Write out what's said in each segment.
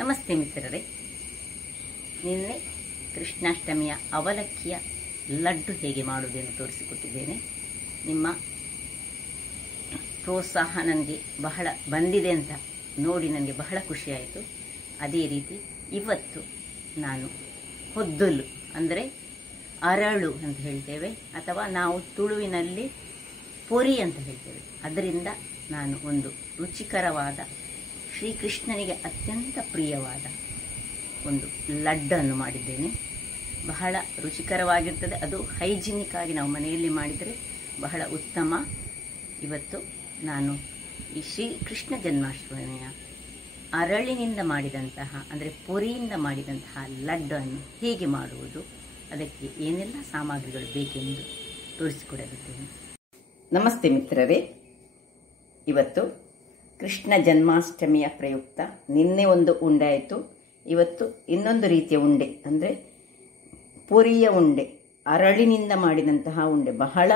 ನಮಸ್ತೆ ಮಿತ್ರರೇ, ನಿನ್ನೆ ಕೃಷ್ಣಾಷ್ಟಮಿಯ ಅವಲಕ್ಕಿಯ ಲಡ್ಡು ಹೇಗೆ ಮಾಡುವುದೆಂದು ತೋರಿಸಿಕೊಟ್ಟಿದ್ದೇನೆ. ನಿಮ್ಮ ಪ್ರೋತ್ಸಾಹ ನನಗೆ ಬಹಳ ಬಂದಿದೆ ಅಂತ ನೋಡಿ ನನಗೆ ಬಹಳ ಖುಷಿಯಾಯಿತು. ಅದೇ ರೀತಿ ಇವತ್ತು ನಾನು ಹೊದ್ದಲು ಅಂದರೆ ಅರಳು ಅಂತ ಹೇಳ್ತೇವೆ, ಅಥವಾ ನಾವು ತುಳುವಿನಲ್ಲಿ ಪೊರಿ ಅಂತ ಹೇಳ್ತೇವೆ. ಅದರಿಂದ ನಾನು ಒಂದು ರುಚಿಕರವಾದ ಶ್ರೀಕೃಷ್ಣನಿಗೆ ಅತ್ಯಂತ ಪ್ರಿಯವಾದ ಒಂದು ಲಡ್ಡನ್ನು ಮಾಡಿದ್ದೇನೆ. ಬಹಳ ರುಚಿಕರವಾಗಿರ್ತದೆ. ಅದು ಹೈಜಿನಿಕ್ ಆಗಿ ನಾವು ಮನೆಯಲ್ಲಿ ಮಾಡಿದರೆ ಬಹಳ ಉತ್ತಮ. ಇವತ್ತು ನಾನು ಈ ಶ್ರೀಕೃಷ್ಣ ಜನ್ಮಾಷ್ಟಮಿಯ ಅರಳಿನಿಂದ ಮಾಡಿದಂತಹ ಅಂದರೆ ಪೊರಿಯಿಂದ ಮಾಡಿದಂತಹ ಲಡ್ಡನ್ನು ಹೇಗೆ ಮಾಡುವುದು, ಅದಕ್ಕೆ ಏನೆಲ್ಲ ಸಾಮಗ್ರಿಗಳು ಬೇಕೆಂದು ತೋರಿಸಿಕೊಡಲಿದ್ದೇನೆ. ನಮಸ್ತೆ ಮಿತ್ರರೇ, ಇವತ್ತು ಕೃಷ್ಣ ಜನ್ಮಾಷ್ಟಮಿಯ ಪ್ರಯುಕ್ತ ನಿನ್ನೆ ಒಂದು ಉಂಡೆ ಆಯಿತು. ಇವತ್ತು ಇನ್ನೊಂದು ರೀತಿಯ ಉಂಡೆ ಅಂದರೆ ಪೊರಿಯ ಉಂಡೆ, ಅರಳಿನಿಂದ ಮಾಡಿದಂತಹ ಉಂಡೆ. ಬಹಳ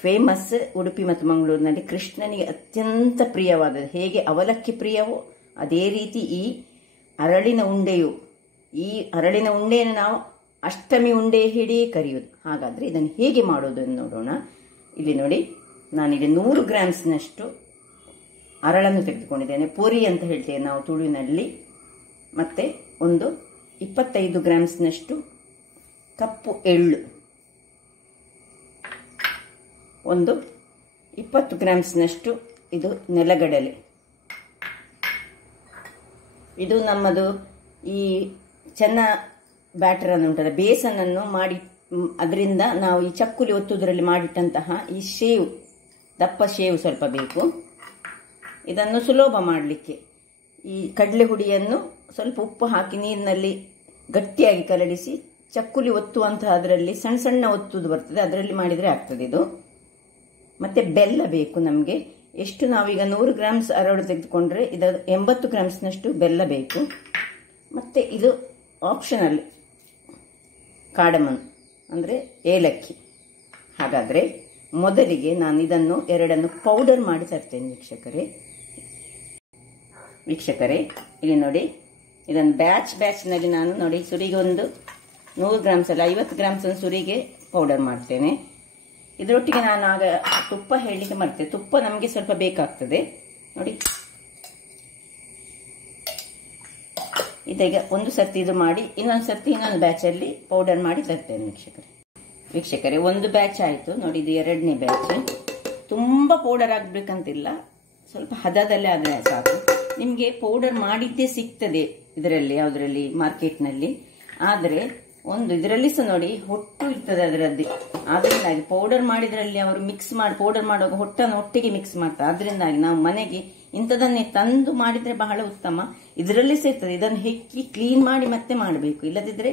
ಫೇಮಸ್ ಉಡುಪಿ ಮತ್ತು ಮಂಗಳೂರಿನಲ್ಲಿ. ಕೃಷ್ಣನಿಗೆ ಅತ್ಯಂತ ಪ್ರಿಯವಾದದ್ದು. ಹೇಗೆ ಅವಲಕ್ಕಿ ಪ್ರಿಯವೋ ಅದೇ ರೀತಿ ಈ ಅರಳಿನ ಉಂಡೆಯು. ಈ ಅರಳಿನ ಉಂಡೆಯನ್ನು ನಾವು ಅಷ್ಟಮಿ ಉಂಡೆ ಹಿಡಿಯೇ ಕರೆಯುವುದು. ಹಾಗಾದರೆ ಇದನ್ನು ಹೇಗೆ ಮಾಡೋದು ಎಂದು ನೋಡೋಣ. ಇಲ್ಲಿ ನೋಡಿ, ನಾನಿಲ್ಲಿ 100 ಗ್ರಾಮ್ಸ್ನಷ್ಟು ಅರಳನ್ನು ತೆಗೆದುಕೊಂಡಿದ್ದೇನೆ. ಪೊರಿ ಅಂತ ಹೇಳ್ತೇವೆ ನಾವು ತುಳುವಿನಲ್ಲಿ. ಮತ್ತು ಒಂದು 25 ಗ್ರಾಮ್ಸ್ನಷ್ಟು ಕಪ್ಪು ಎಳ್ಳು, ಒಂದು 20 ಗ್ರಾಮ್ಸ್ನಷ್ಟು ಇದು ನೆಲಗಡಲೆ. ಇದು ನಮ್ಮದು ಈ ಚೆನ್ನ ಬ್ಯಾಟರ್ ಅನ್ನು ಉಂಟಲ್ಲ, ಬೇಸನನ್ನು ಮಾಡಿ ಅದರಿಂದ ನಾವು ಈ ಚಕ್ಕುಲಿ ಒತ್ತುವುದರಲ್ಲಿ ಮಾಡಿಟ್ಟಂತಹ ಈ ಶೇವ್, ದಪ್ಪ ಶೇವ್ ಸ್ವಲ್ಪ ಬೇಕು. ಇದನ್ನು ಸುಲಭ ಮಾಡಲಿಕ್ಕೆ ಈ ಕಡಲೆ ಹುಡಿಯನ್ನು ಸ್ವಲ್ಪ ಉಪ್ಪು ಹಾಕಿ ನೀರಿನಲ್ಲಿ ಗಟ್ಟಿಯಾಗಿ ಕಲಡಿಸಿ ಚಕ್ಕುಲಿ ಒತ್ತುವಂತಹ ಅದರಲ್ಲಿ ಸಣ್ಣ ಸಣ್ಣ ಒತ್ತುವುದು ಬರ್ತದೆ, ಅದರಲ್ಲಿ ಮಾಡಿದರೆ ಆಗ್ತದೆ ಇದು. ಮತ್ತು ಬೆಲ್ಲ ಬೇಕು ನಮಗೆ. ಎಷ್ಟು ನಾವೀಗ 100 ಗ್ರಾಮ್ಸ್ ಅರಳು ತೆಗೆದುಕೊಂಡ್ರೆ ಇದರ 80 ಗ್ರಾಮ್ಸ್ನಷ್ಟು ಬೆಲ್ಲ ಬೇಕು. ಮತ್ತು ಇದು ಆಪ್ಷನಲ್ ಕಾರ್ಡಮಮ್ ಅಂದರೆ ಏಲಕ್ಕಿ. ಹಾಗಾದರೆ ಮೊದಲಿಗೆ ನಾನು ಇದನ್ನು ಎರಡನ್ನು ಪೌಡರ್ ಮಾಡಿ ತರ್ತೇನೆ ವೀಕ್ಷಕರೇ. ಇಲ್ಲಿ ನೋಡಿ, ಇದನ್ನು ಬ್ಯಾಚ್ನಲ್ಲಿ ನಾನು ನೋಡಿ ಸುರಿಗೆ ಒಂದು 100 ಗ್ರಾಮ್ಸ್ ಅಲ್ಲ 50 ಗ್ರಾಮ್ಸ್ ಒಂದು ಸುರಿಗೆ ಪೌಡರ್ ಮಾಡ್ತೇನೆ. ಇದರೊಟ್ಟಿಗೆ ನಾನು ಆಗ ತುಪ್ಪ ಹೇಳಲಿಕ್ಕೆ ಮರ್ತೇನೆ. ತುಪ್ಪ ನಮಗೆ ಸ್ವಲ್ಪ ಬೇಕಾಗ್ತದೆ ನೋಡಿ. ಇದೀಗ ಒಂದು ಸರ್ತಿ ಇದು ಮಾಡಿ ಇನ್ನೊಂದು ಸರ್ತಿ ಇನ್ನೊಂದು ಬ್ಯಾಚಲ್ಲಿ ಪೌಡರ್ ಮಾಡಿ ತರ್ತೇನೆ ವೀಕ್ಷಕರೇ. ಒಂದು ಬ್ಯಾಚ್ ಆಯಿತು ನೋಡಿ, ಇದು ಎರಡನೇ ಬ್ಯಾಚ್. ತುಂಬ ಪೌಡರ್ ಆಗಬೇಕಂತಿಲ್ಲ, ಸ್ವಲ್ಪ ಹದದಲ್ಲೇ ಆದರೆ ಸಾಕು. ನಿಮಗೆ ಪೌಡರ್ ಮಾಡಿದ್ದೇ ಸಿಗ್ತದೆ ಇದರಲ್ಲಿ, ಯಾವುದರಲ್ಲಿ ಮಾರ್ಕೆಟ್ನಲ್ಲಿ. ಆದರೆ ಒಂದು ಇದರಲ್ಲಿ ಸಹ ನೋಡಿ ಹೊಟ್ಟು ಇರ್ತದೆ ಅದರದ್ದು. ಅದರಿಂದಾಗಿ ಪೌಡರ್ ಮಾಡಿದ್ರಲ್ಲಿ ಅವರು ಪೌಡರ್ ಮಾಡುವಾಗ ಹೊಟ್ಟನ್ನು ಒಟ್ಟಿಗೆ ಮಿಕ್ಸ್ ಮಾಡ್ತಾರೆ. ಅದರಿಂದಾಗಿ ನಾವು ಮನೆಗೆ ಇಂಥದನ್ನೇ ತಂದು ಮಾಡಿದರೆ ಬಹಳ ಉತ್ತಮ. ಇದರಲ್ಲಿ ಸಹ ಇರ್ತದೆ. ಇದನ್ನು ಹೆಕ್ಕಿ ಕ್ಲೀನ್ ಮಾಡಿ ಮತ್ತೆ ಮಾಡಬೇಕು. ಇಲ್ಲದಿದ್ದರೆ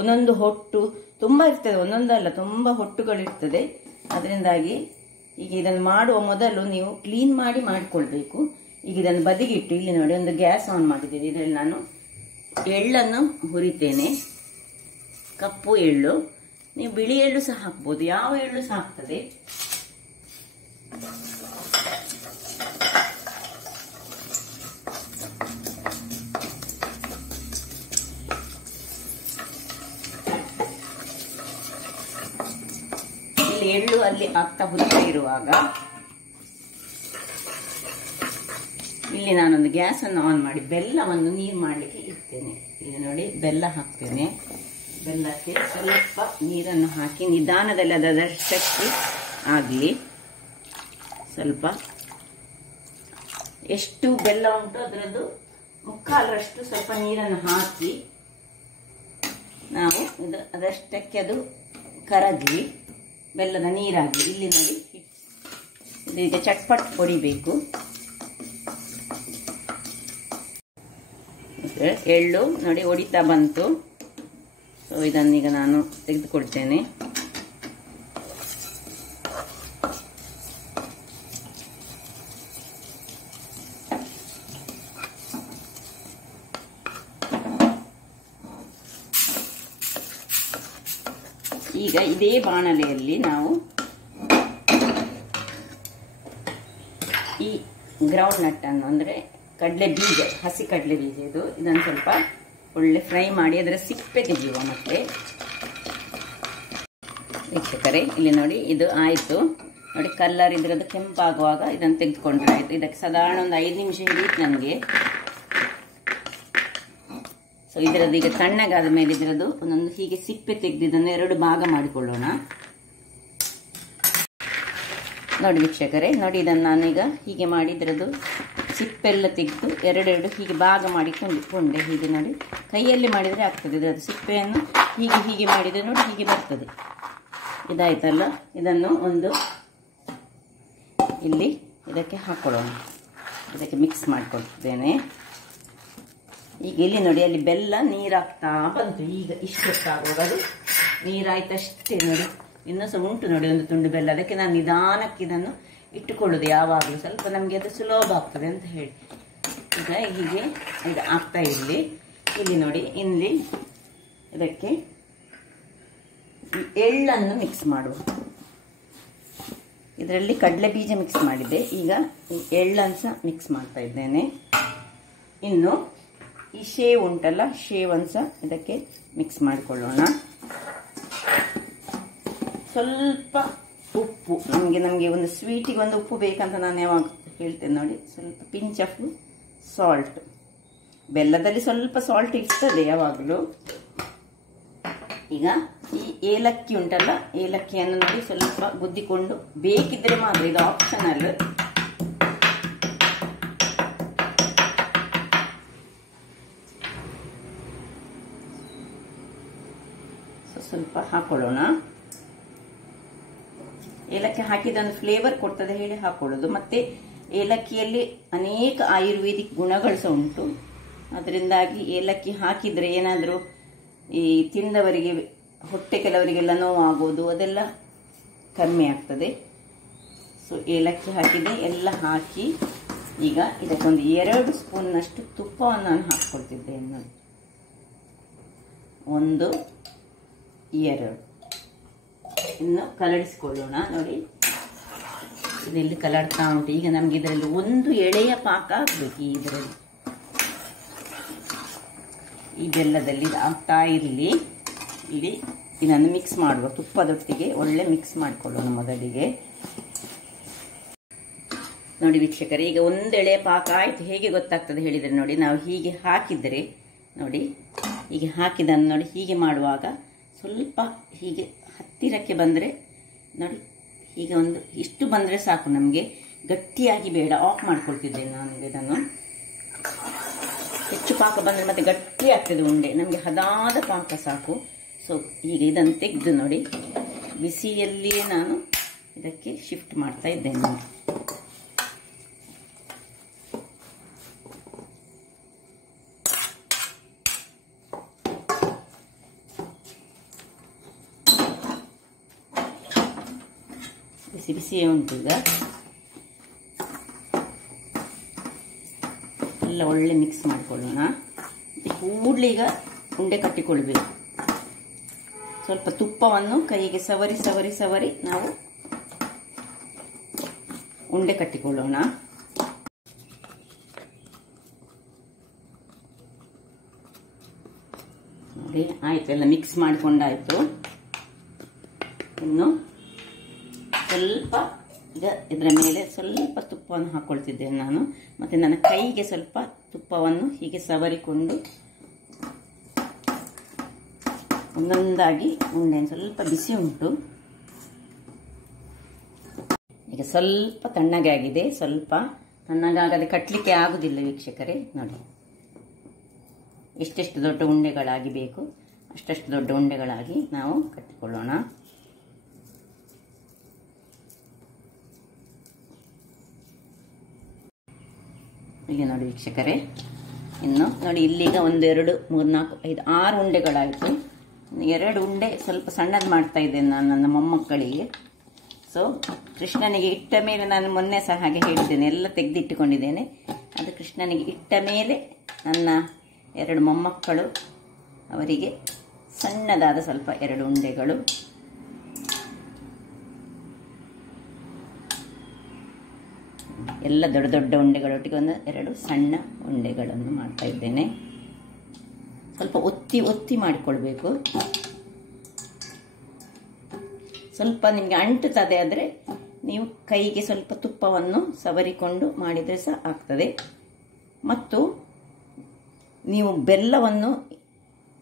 ಒಂದೊಂದು ಹೊಟ್ಟು ತುಂಬ ಇರ್ತದೆ, ಒಂದೊಂದಲ್ಲ ತುಂಬ ಹೊಟ್ಟುಗಳಿರ್ತದೆ. ಅದರಿಂದಾಗಿ ಈಗ ಇದನ್ನು ಮಾಡುವ ಮೊದಲು ನೀವು ಕ್ಲೀನ್ ಮಾಡಿ ಮಾಡಿಕೊಳ್ಬೇಕು. ಈಗ ಇದನ್ನು ಬದಿಗಿಟ್ಟು ಇಲ್ಲಿ ನೋಡಿ ಒಂದು ಗ್ಯಾಸ್ ಆನ್ ಮಾಡಿದ್ದೇನೆ. ಇದರಲ್ಲಿ ನಾನು ಎಳ್ಳನ್ನು ಹುರಿತೇನೆ. ಕಪ್ಪು ಎಳ್ಳು, ನೀವು ಬಿಳಿ ಎಳ್ಳು ಸಹ ಹಾಕ್ಬೋದು, ಯಾವ ಎಳ್ಳು ಸಹ ಆಗ್ತದೆ. ಇಲ್ಲಿ ಎಳ್ಳು ಅಲ್ಲಿ ಆಗ್ತಾ ಹುರಿತಾ ಇರುವಾಗ ಇಲ್ಲಿ ನಾನೊಂದು ಗ್ಯಾಸ್ ಅನ್ನು ಆನ್ ಮಾಡಿ ಬೆಲ್ಲವನ್ನು ನೀರು ಮಾಡಲಿಕ್ಕೆ ಇಡ್ತೇನೆ. ಇಲ್ಲಿ ನೋಡಿ ಬೆಲ್ಲ ಹಾಕ್ತೇನೆ. ಬೆಲ್ಲಕ್ಕೆ ಸ್ವಲ್ಪ ನೀರನ್ನು ಹಾಕಿ ನಿಧಾನದಲ್ಲಿ ಅದರಷ್ಟಕ್ಕೆ ಆಗಲಿ. ಸ್ವಲ್ಪ ಎಷ್ಟು ಬೆಲ್ಲ ಉಂಟು ಅದರದ್ದು 1/4ರಷ್ಟು ಸ್ವಲ್ಪ ನೀರನ್ನು ಹಾಕಿ ನಾವು ಅದಷ್ಟಕ್ಕೆ ಅದು ಕರಗಲಿ, ಬೆಲ್ಲದ ನೀರಾಗಿ. ಇಲ್ಲಿ ನೋಡಿ ಇದೀಗ ಚಟ್ಪಟ್ ಹೊಡಿಬೇಕು. ಎಳ್ಳು ನೋಡಿ ಹೊಡಿತಾ ಬಂತು. ಸೊ ಇದನ್ನೀಗ ನಾನು ತೆಗೆದುಕೊಳ್ತೇನೆ. ಈಗ ಇದೇ ಬಾಣಲೆಯಲ್ಲಿ ನಾವು ಈ ಗ್ರೌಂಡ್ ನಟ್ ಅನ್ನು ಅಂದರೆ ಕಡಲೆ ಬೀಜ, ಹಸಿ ಕಡಲೆ ಬೀಜ ಇದು. ಇದನ್ನು ಸ್ವಲ್ಪ ಒಳ್ಳೆ ಫ್ರೈ ಮಾಡಿ ಅದರ ಸಿಪ್ಪೆ ತೆಗೆಯುವ. ಮತ್ತೆ ವೀಕ್ಷಕರೇ ಇಲ್ಲಿ ನೋಡಿ, ಇದು ಆಯಿತು ನೋಡಿ. ಕಲ್ಲರ್ ಇದ್ರದ್ದು ಕೆಂಪಾಗುವಾಗ ಇದನ್ನು ತೆಗೆದುಕೊಂಡ್ರೆ ಆಯಿತು. ಇದಕ್ಕೆ ಸಾಧಾರಣ ಒಂದು 5 ನಿಮಿಷ ಹಿಡಿಯಿತು ನನಗೆ. ಸೊ ಇದರದ್ದು ಈಗ ತಣ್ಣಗಾದ ಮೇಲೆ ಇದರದ್ದು ಒಂದೊಂದು ಹೀಗೆ ಸಿಪ್ಪೆ ತೆಗೆದು ಇದನ್ನು 2 ಭಾಗ ಮಾಡಿಕೊಳ್ಳೋಣ. ನೋಡಿ ವೀಕ್ಷಕರೇ, ನೋಡಿ ಇದನ್ನು ನಾನೀಗ ಹೀಗೆ ಮಾಡಿ ಇದರದ್ದು ಸಿಪ್ಪೆಲ್ಲ ತೆಗೆದು 2 ಹೀಗೆ ಭಾಗ ಮಾಡಿ ಕೊಂಡೆ. ಹೀಗೆ ನೋಡಿ, ಕೈಯಲ್ಲಿ ಮಾಡಿದರೆ ಆಗ್ತದೆ. ಇದರದ್ದು ಸಿಪ್ಪೆಯನ್ನು ಹೀಗೆ ಹೀಗೆ ಮಾಡಿದರೆ ನೋಡಿ ಹೀಗೆ ಬರ್ತದೆ. ಇದಾಯ್ತಲ್ಲ, ಇದನ್ನು ಒಂದು ಇಲ್ಲಿ ಇದಕ್ಕೆ ಹಾಕೊಳ್ಳೋಣ. ಇದಕ್ಕೆ ಮಿಕ್ಸ್ ಮಾಡಿಕೊಳ್ತಿದ್ದೇನೆ. ಈಗ ಇಲ್ಲಿ ನೋಡಿ, ಅಲ್ಲಿ ಬೆಲ್ಲ ನೀರಾಗ್ತಾ ಬಂತು. ಈಗ ಇಷ್ಟೊತ್ತಾಗುವಾಗ ಅದು ನೀರಾಯ್ತಷ್ಟೇ ನೋಡಿ. ಇನ್ನೂ ಸಹ ಉಂಟು ನೋಡಿ ಒಂದು ತುಂಡು ಬೆಲ್ಲ. ಅದಕ್ಕೆ ನಾನು ನಿಧಾನಕ್ಕೆ ಇದನ್ನು ಇಟ್ಟುಕೊಳ್ಳೋದು ಯಾವಾಗಲೂ, ಸ್ವಲ್ಪ ನಮಗೆ ಅದು ಸುಲಭ ಆಗ್ತದೆ ಅಂತ ಹೇಳಿ. ಈಗ ಹೀಗೆ ಇದು ಆಗ್ತಾ ಇರಲಿ. ಇಲ್ಲಿ ನೋಡಿ, ಇಲ್ಲಿ ಇದಕ್ಕೆ ಎಳ್ಳನ್ನು ಮಿಕ್ಸ್ ಮಾಡುವ. ಇದರಲ್ಲಿ ಕಡಲೆ ಬೀಜ ಮಿಕ್ಸ್ ಮಾಡಿದ್ದೆ, ಈಗ ಈ ಎಳ್ಳನ್ನು ಸಹ ಮಿಕ್ಸ್ ಮಾಡ್ತಾ ಇದ್ದೇನೆ. ಇನ್ನು ಈ ಶೇವ್ ಉಂಟಲ್ಲ, ಶೇವನ್ನು ಸಹ ಇದಕ್ಕೆ ಮಿಕ್ಸ್ ಮಾಡಿಕೊಳ್ಳೋಣ. ಸ್ವಲ್ಪ ಉಪ್ಪು, ನಮಗೆ ಒಂದು ಸ್ವೀಟಿಗೆ ಒಂದು ಉಪ್ಪು ಬೇಕಂತ ನಾನು ಯಾವಾಗ ಹೇಳ್ತೇನೆ ನೋಡಿ. ಸ್ವಲ್ಪ ಪಿಂಚ್ ಆಫ್ ಸಾಲ್ಟ್. ಬೆಲ್ಲದಲ್ಲಿ ಸ್ವಲ್ಪ ಸಾಲ್ಟ್ ಇರ್ತದೆ ಯಾವಾಗಲೂ. ಈಗ ಈ ಏಲಕ್ಕಿ ಉಂಟಲ್ಲ, ಏಲಕ್ಕಿಯನ್ನು ನೋಡಿ ಸ್ವಲ್ಪ ಗುದ್ದಿಕೊಂಡು, ಬೇಕಿದ್ರೆ ಮಾತ್ರ, ಇದು ಆಪ್ಷನಲ್. ಸ್ವಲ್ಪ ಹಾಕೊಳ್ಳೋಣ. ಏಲಕ್ಕಿ ಹಾಕಿದೊಂದು ಫ್ಲೇವರ್ ಕೊಡ್ತದೆ ಹೇಳಿ ಹಾಕೊಳ್ಳೋದು. ಮತ್ತೆ ಏಲಕ್ಕಿಯಲ್ಲಿ ಅನೇಕ ಆಯುರ್ವೇದಿಕ್ ಗುಣಗಳು ಸಹ ಉಂಟು. ಅದರಿಂದಾಗಿ ಏಲಕ್ಕಿ ಹಾಕಿದ್ರೆ ಏನಾದರೂ ಈ ತಿಂದವರಿಗೆ ಹೊಟ್ಟೆ ಕೆಲವರಿಗೆಲ್ಲ ನೋವಾಗೋದು ಅದೆಲ್ಲ ಕಮ್ಮಿ ಆಗ್ತದೆ. ಸೊ ಏಲಕ್ಕಿ ಹಾಕಿದೆ, ಎಲ್ಲ ಹಾಕಿ ಈಗ ಇದಕ್ಕೊಂದು 2 ಸ್ಪೂನ್ನಷ್ಟು ತುಪ್ಪವನ್ನು ನಾನು ಹಾಕ್ಕೊಳ್ತಿದ್ದೇನೆ ನೋಡಿ. 1 2 ಇನ್ನು ಕಲಡಿಸಿಕೊಳ್ಳೋಣ. ನೋಡಿ ಇದರಲ್ಲಿ ಕಲಡ್ತಾ ಉಂಟು. ಈಗ ನಮ್ಗೆ ಇದರಲ್ಲಿ ಒಂದು ಎಳೆಯ ಪಾಕ ಆಗ್ಬೇಕು. ಇದರಲ್ಲಿ ಈ ಬೆಲ್ಲದಲ್ಲಿ ಆಗ್ತಾ ಇರಲಿ. ಇಲ್ಲಿ ಇದನ್ನು ಮಿಕ್ಸ್ ಮಾಡುವ, ತುಪ್ಪದೊಟ್ಟಿಗೆ ಒಳ್ಳೆ ಮಿಕ್ಸ್ ಮಾಡಿಕೊಳ್ಳೋಣ ಮೊದಲಿಗೆ. ನೋಡಿ ವೀಕ್ಷಕರೇ, ಈಗ ಒಂದು ಎಳೆಯ ಪಾಕ ಆಯ್ತು. ಹೇಗೆ ಗೊತ್ತಾಗ್ತದೆ ಹೇಳಿದರೆ ನೋಡಿ, ನಾವು ಹೀಗೆ ಹಾಕಿದರೆ ನೋಡಿ, ಹೀಗೆ ಹಾಕಿದನ್ನು ನೋಡಿ, ಹೀಗೆ ಮಾಡುವಾಗ ಸ್ವಲ್ಪ ಹೀಗೆ ಹತ್ತಿರಕ್ಕೆ ಬಂದರೆ ನೋಡಿ, ಈಗ ಒಂದು ಇಷ್ಟು ಬಂದರೆ ಸಾಕು ನಮಗೆ. ಗಟ್ಟಿಯಾಗಿ ಬೇಡ. ಆಫ್ ಮಾಡ್ಕೊಳ್ತಿದ್ದೇನೆ ನಾನು ಇದನ್ನು. ಹೆಚ್ಚು ಪಾಕ ಬಂದರೆ ಮತ್ತೆ ಗಟ್ಟಿ ಆಗ್ತದೆ ಉಂಡೆ. ನಮಗೆ ಹದಾದ ಪಾಕ ಸಾಕು. ಸೊ ಈಗ ಇದನ್ನು ತೆಗೆದು ನೋಡಿ, ಬಿಸಿಯಲ್ಲಿಯೇ ನಾನು ಇದಕ್ಕೆ ಶಿಫ್ಟ್ ಮಾಡ್ತಾ ಇದ್ದೇನೆ ನೋಡಿ. ಬಿಸಿ ಬಿಸಿಯೇ ಉಂಟು. ಈಗ ಎಲ್ಲ ಒಳ್ಳೆ ಮಿಕ್ಸ್ ಮಾಡಿಕೊಳ್ಳೋಣ. ಕೂಡಲೇ ಈಗ ಉಂಡೆ ಕಟ್ಟಿಕೊಳ್ಬೇಕು. ಸ್ವಲ್ಪ ತುಪ್ಪವನ್ನು ಕೈಗೆ ಸವರಿ ಸವರಿ ಸವರಿ ನಾವು ಉಂಡೆ ಕಟ್ಟಿಕೊಳ್ಳೋಣ. ನೋಡಿ ಆಯ್ತು, ಎಲ್ಲ ಮಿಕ್ಸ್ ಮಾಡಿಕೊಂಡಾಯ್ತು. ಇನ್ನು ಸ್ವಲ್ಪ ಈಗ ಇದರ ಮೇಲೆ ಸ್ವಲ್ಪ ತುಪ್ಪವನ್ನು ಹಾಕ್ಕೊಳ್ತಿದ್ದೇನೆ ನಾನು. ಮತ್ತೆ ನನ್ನ ಕೈಗೆ ಸ್ವಲ್ಪ ತುಪ್ಪವನ್ನು ಹೀಗೆ ಸವರಿಕೊಂಡು ಒಂದೊಂದಾಗಿ ಉಂಡೆ. ಸ್ವಲ್ಪ ಬಿಸಿ ಉಂಟು. ಈಗ ಸ್ವಲ್ಪ ತಣ್ಣಗೆ ಆಗಿದೆ. ಸ್ವಲ್ಪ ತಣ್ಣಗಾಗದೆ ಕಟ್ಟಲಿಕ್ಕೆ ಆಗುದಿಲ್ಲ ವೀಕ್ಷಕರೇ. ನೋಡಿ ಎಷ್ಟೆಷ್ಟು ದೊಡ್ಡ ಉಂಡೆಗಳಾಗಿ ಬೇಕು ಅಷ್ಟಷ್ಟು ದೊಡ್ಡ ಉಂಡೆಗಳಾಗಿ ನಾವು ಕಟ್ಟಿಕೊಳ್ಳೋಣ. ಈಗ ನೋಡಿ ವೀಕ್ಷಕರೇ, ಇನ್ನು ನೋಡಿ ಇಲ್ಲಿಗ 1 2 3 4 5 6 ಉಂಡೆಗಳಾಯಿತು. 2 ಉಂಡೆ ಸ್ವಲ್ಪ ಸಣ್ಣದು ಮಾಡ್ತಾ ಇದ್ದೇನೆ ನಾನು ನನ್ನ ಮೊಮ್ಮಕ್ಕಳಿಗೆ. ಸೊ ಕೃಷ್ಣನಿಗೆ ಇಟ್ಟ ಮೇಲೆ, ನಾನು ಮೊನ್ನೆ ಸಹ ಹಾಗೆ ಹೇಳಿದ್ದೇನೆ, ಎಲ್ಲ ತೆಗೆದಿಟ್ಟುಕೊಂಡಿದ್ದೇನೆ. ಅದು ಕೃಷ್ಣನಿಗೆ ಇಟ್ಟ ಮೇಲೆ ನನ್ನ 2 ಮೊಮ್ಮಕ್ಕಳು, ಅವರಿಗೆ ಸಣ್ಣದಾದ ಸ್ವಲ್ಪ 2 ಉಂಡೆಗಳು. ಎಲ್ಲ ದೊಡ್ಡ ದೊಡ್ಡ ಉಂಡೆಗಳೊಟ್ಟಿಗೆ ಒಂದು 2 ಸಣ್ಣ ಉಂಡೆಗಳನ್ನು ಮಾಡ್ತಾ ಇದ್ದೇನೆ. ಸ್ವಲ್ಪ ಒತ್ತಿ ಒತ್ತಿ ಮಾಡಿಕೊಳ್ಬೇಕು. ಸ್ವಲ್ಪ ನಿಮಗೆ ಅಂಟುತ್ತದೆ ಆದರೆ ನೀವು ಕೈಗೆ ಸ್ವಲ್ಪ ತುಪ್ಪವನ್ನು ಸವರಿಕೊಂಡು ಮಾಡಿದರೆ ಸಹ ಆಗ್ತದೆ. ಮತ್ತು ನೀವು ಬೆಲ್ಲವನ್ನು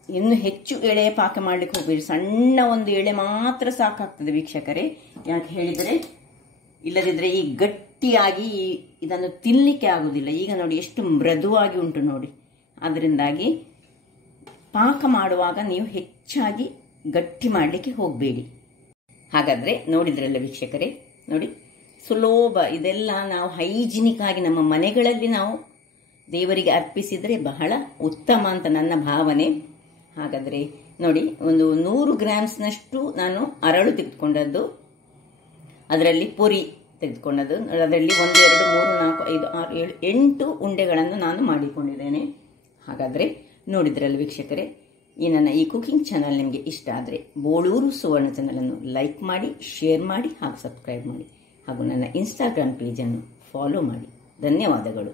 ಇನ್ನು ಹೆಚ್ಚು ಎಳೆಯ ಪಾಕ ಮಾಡಲಿಕ್ಕೆ ಹೋಗಬೇಡಿ. ಸಣ್ಣ ಒಂದು ಎಳೆ ಮಾತ್ರ ಸಾಕಾಗ್ತದೆ ವೀಕ್ಷಕರೇ. ಯಾಕೆ ಹೇಳಿದರೆ ಇಲ್ಲದಿದ್ದರೆ ಈ ಗಟ್ಟಿಯಾಗಿ ಇದನ್ನು ತಿನ್ನಲಿಕ್ಕೆ ಆಗುವುದಿಲ್ಲ. ಈಗ ನೋಡಿ ಎಷ್ಟು ಮೃದುವಾಗಿ ಉಂಟು ನೋಡಿ. ಅದರಿಂದಾಗಿ ಪಾಕ ಮಾಡುವಾಗ ನೀವು ಹೆಚ್ಚಾಗಿ ಗಟ್ಟಿ ಮಾಡಲಿಕ್ಕೆ ಹೋಗಬೇಡಿ. ಹಾಗಾದರೆ ನೋಡಿದ್ರಲ್ಲ ವೀಕ್ಷಕರೇ, ನೋಡಿ ಸುಲಭ. ಇದೆಲ್ಲ ನಾವು ಹೈಜಿನಿಕ್ ಆಗಿ ನಮ್ಮ ಮನೆಗಳಲ್ಲಿ ನಾವು ದೇವರಿಗೆ ಅರ್ಪಿಸಿದರೆ ಬಹಳ ಉತ್ತಮ ಅಂತ ನನ್ನ ಭಾವನೆ. ಹಾಗಾದರೆ ನೋಡಿ, ಒಂದು 100 ಗ್ರಾಮ್ಸ್ನಷ್ಟು ನಾನು ಅರಳು ತೆಗೆದುಕೊಂಡದ್ದು, ಅದರಲ್ಲಿ ಪುರಿ ತೆಗೆದುಕೊಂಡದ್ದು, ಅದರಲ್ಲಿ 1 2 3 4 5 6 7 8 ಉಂಡೆಗಳನ್ನು ನಾನು ಮಾಡಿಕೊಂಡಿದ್ದೇನೆ. ಹಾಗಾದರೆ ನೋಡಿದ್ರಲ್ಲ ವೀಕ್ಷಕರೇ, ಈ ಕುಕಿಂಗ್ ಚಾನಲ್ ನಿಮಗೆ ಇಷ್ಟ ಆದರೆ ಬೋಳೂರು ಸುವರ್ಣ ಚಾನಲನ್ನು ಲೈಕ್ ಮಾಡಿ, ಶೇರ್ ಮಾಡಿ ಹಾಗೂ ಸಬ್ಸ್ಕ್ರೈಬ್ ಮಾಡಿ ಹಾಗೂ ನನ್ನ ಇನ್ಸ್ಟಾಗ್ರಾಮ್ ಪೇಜನ್ನು ಫಾಲೋ ಮಾಡಿ. ಧನ್ಯವಾದಗಳು.